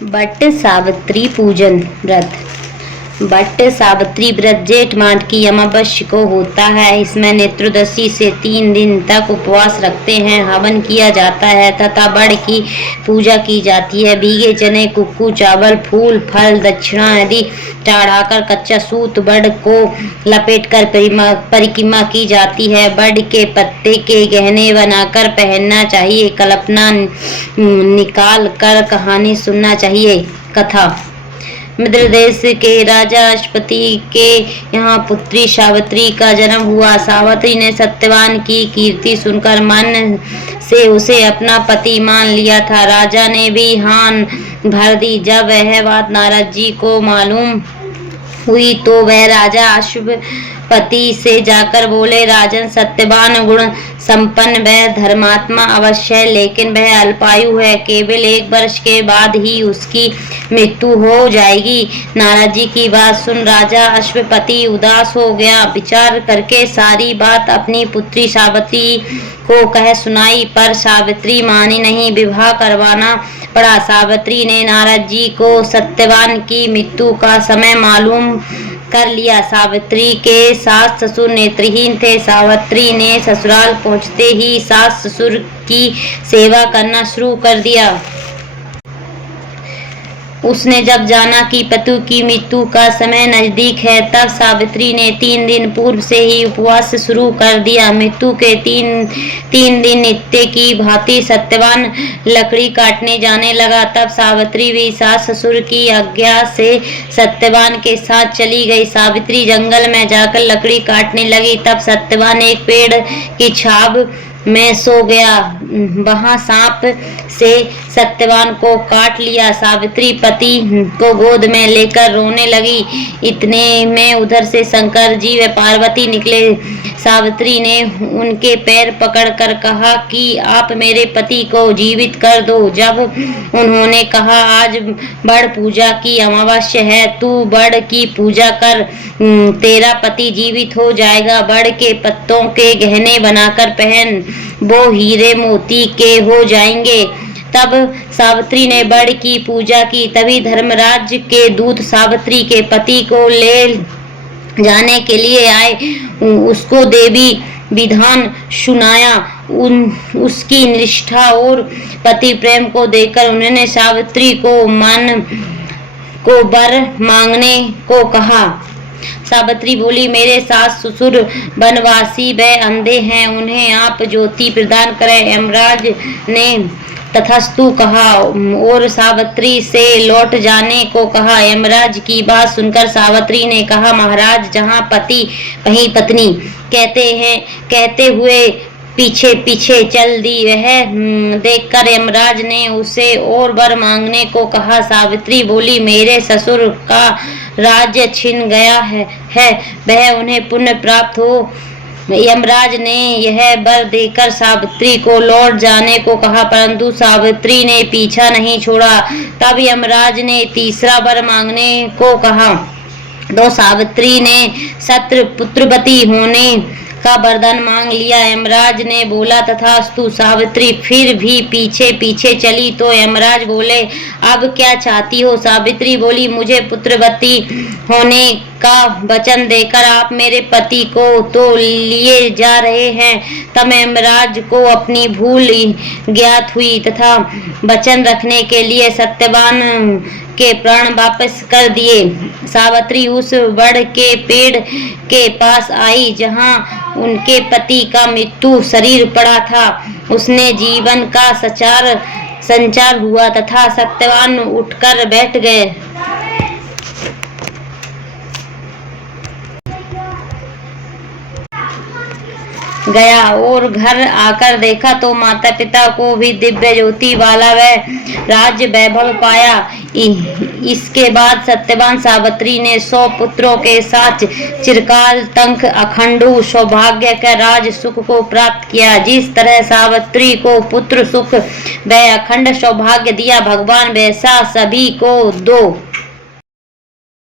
But Savitri पूजन व्रत। But Savitri व्रत जेठ मास की अमावस्या को होता है। इसमें नेत्रदोषी से 3 दिन तक उपवास रखते हैं, हवन किया जाता है तथा बड़ की पूजा की जाती है। भीगे चने, कुक्कू, चावल, फूल, फल, दक्षिणा आदि चढ़ाकर कच्चा सूत बड़ को लपेटकर परिक्रमा की जाती है। बड़ के पत्ते के गहने बनाकर पहनना चाहिए। कल्पना निकाल कर कहानी सुनना चाहिए। कथा। मिद्र देश के राजा अश्वपति के यहाँ पुत्री सावित्री का जन्म हुआ। सावित्री ने सत्यवान की कीर्ति सुनकर मन से उसे अपना पति मान लिया था। राजा ने भी हान भर दी। जब वह बात नारद जी को मालूम हुई तो वह राजा अश्वपति से जाकर बोले, राजन, सत्यवान गुण संपन्न व धर्मात्मा अवश्य है, लेकिन वह अल्पायु है। केवल 1 वर्ष के बाद ही उसकी मृत्यु हो जाएगी। नारद जी की बात सुन राजा अश्वपति उदास हो गया। विचार करके सारी बात अपनी पुत्री सावित्री को कह सुनाई, पर सावित्री मानी नहीं। विवाह करवाना पड़ा। सावित्री ने नारद जी को सत्यवान की मृत्यु का समय मालूम कर लिया। सावित्री के सास ससुर नेत्रहीन थे। सावित्री ने ससुराल पहुंचते ही सास ससुर की सेवा करना शुरू कर दिया। उसने जब जाना कि पति की मृत्यु का समय नजदीक है, तब सावित्री ने 3 दिन पूर्व से ही उपवास शुरू कर दिया। मृत्यु के 3 दिन नित्य की भांति सत्यवान लकड़ी काटने जाने लगा। तब सावित्री भी सास ससुर की आज्ञा से सत्यवान के साथ चली गई। सावित्री जंगल में जाकर लकड़ी काटने लगी। तब सत्यवान एक पेड़ की छाव में सो गया। वहां सांप से सत्यवान को काट लिया। सावित्री पति को गोद में लेकर रोने लगी। इतने में उधर से शंकर जी व पार्वती निकले। सावित्री ने उनके पैर पकड़कर कहा कि आप मेरे पति को जीवित कर दो। जब उन्होंने कहा, आज बड़ पूजा की अमावस्या है, तू बड़ की पूजा कर, तेरा पति जीवित हो जाएगा। बड़ के पत्तों के गहने बनाकर पहन, वो हीरे मोती के हो जाएंगे। तब सावित्री ने बड़ की पूजा की। तभी धर्मराज के दूत सावित्री के पति को ले जाने के लिए आए। उसको देवी विधान सुनाया। उसकी निष्ठा और पति प्रेम को देखकर उन्होंने सावित्री को वर मांगने को कहा। सावित्री बोली, मेरे सास ससुर वनवासी व अंधे हैं, उन्हें आप ज्योति प्रदान करें। यमराज ने तथास्तु कहा और सावित्री से लौट जाने को कहा। यमराज की बात सुनकर सावित्री ने कहा, महाराज, जहाँ पति वहीं पत्नी कहते हुए पीछे पीछे चल दी। वह देखकर यमराज ने उसे और वर मांगने को कहा। सावित्री बोली, मेरे ससुर का राज्य छिन गया है, वह उन्हें पुण्य प्राप्त हो। यमराज ने यह वर देकर सावित्री को लौट जाने को कहा, परंतु सावित्री ने पीछा नहीं छोड़ा। तब यमराज ने तीसरा वर मांगने को कहा तो सावित्री ने सत्र पुत्रवती होने का वरदान मांग लिया। यमराज ने बोला, तथास्तु। सावित्री फिर भी पीछे पीछे चली तो यमराज बोले, अब क्या चाहती हो? सावित्री बोली, मुझे पुत्रवती होने का वचन देकर आप मेरे पति को तो लिए जा रहे हैं। तब यमराज को अपनी भूल ज्ञात हुई तथा वचन रखने के लिए सत्यवान के प्राण वापस कर दिए। सावित्री उस बड़ के पेड़ के पास आई जहां उनके पति का मृत्यु शरीर पड़ा था। उसने जीवन का संचार हुआ तथा सत्यवान उठकर बैठ गया और घर आकर देखा तो माता पिता को भी दिव्य ज्योति वाला व राज्य वैभव पाया। इसके बाद सत्यवान सावित्री ने 100 पुत्रों के साथ चिरकाल तक अखंड सौभाग्य का राज सुख को प्राप्त किया। जिस तरह सावित्री को पुत्र सुख व अखंड सौभाग्य दिया, भगवान वैसा सभी को दो।